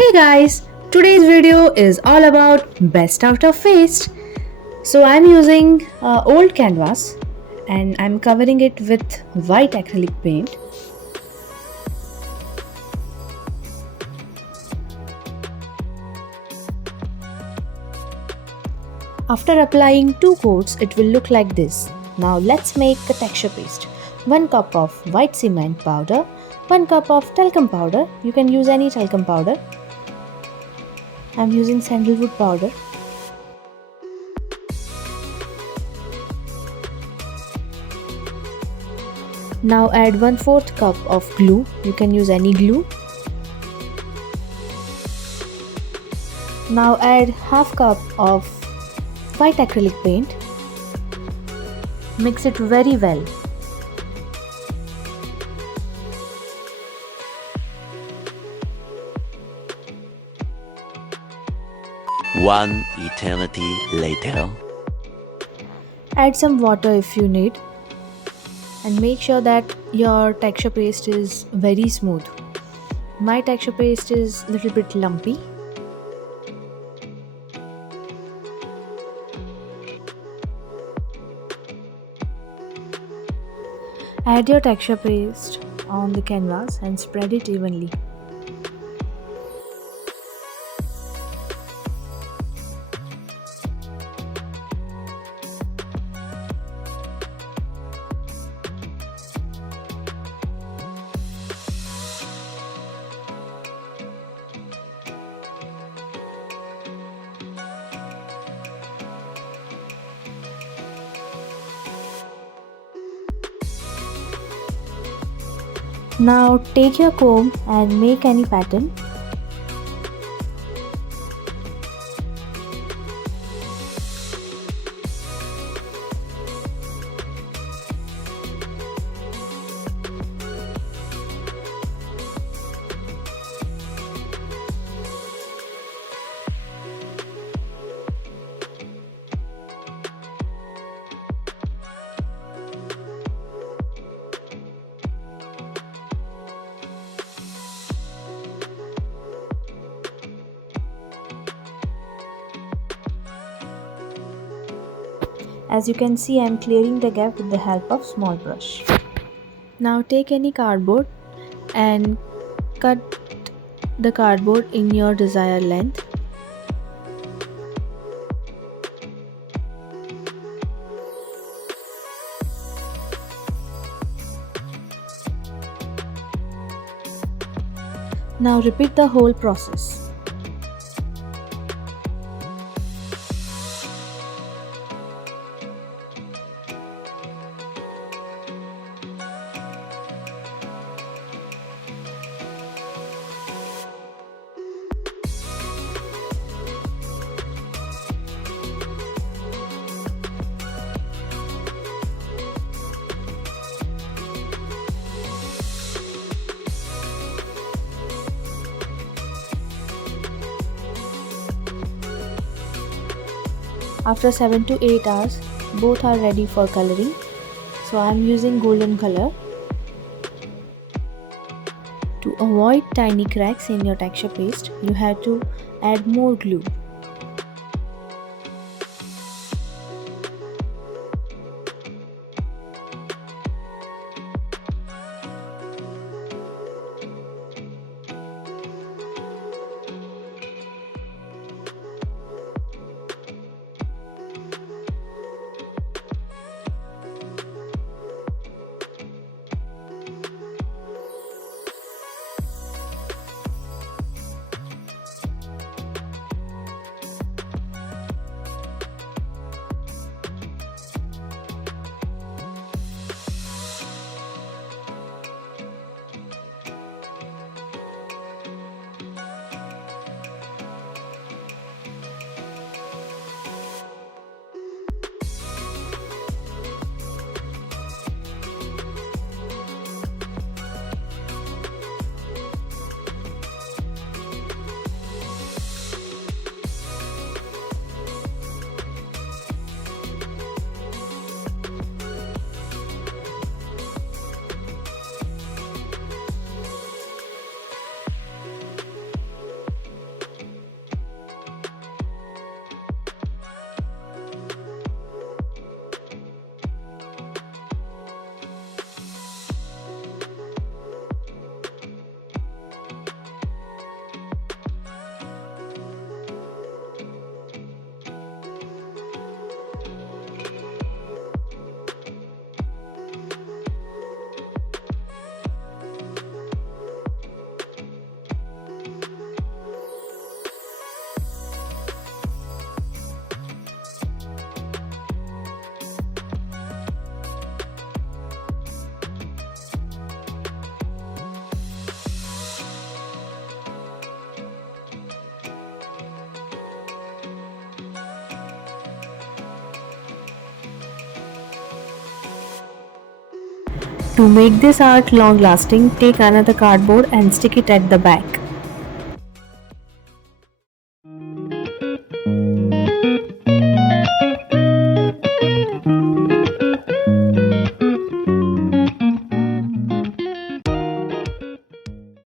Hey guys, today's video is all about best out of waste. So I'm using old canvas and I'm covering it with white acrylic paint. After applying 2 coats, it will look like this. Now let's make a texture paste. 1 cup of white cement powder, 1 cup of talcum powder. You can use any talcum powder. I'm using sandalwood powder. Now add 1/4 cup of glue. You can use any glue. Now add half cup of white acrylic paint. Mix it very well. One eternity later. Add some water if you need. And make sure that your texture paste is very smooth. My texture paste is a little bit lumpy. Add your texture paste on the canvas and spread it evenly. Now take your comb and make any pattern. As you can see, I am clearing the gap with the help of small brush. Now take any cardboard and cut the cardboard in your desired length. Now repeat the whole process. After 7 to 8 hours, both are ready for coloring. So I am using golden color. To avoid tiny cracks in your texture paste, you have to add more glue. To make this art long lasting, take another cardboard and stick it at the back.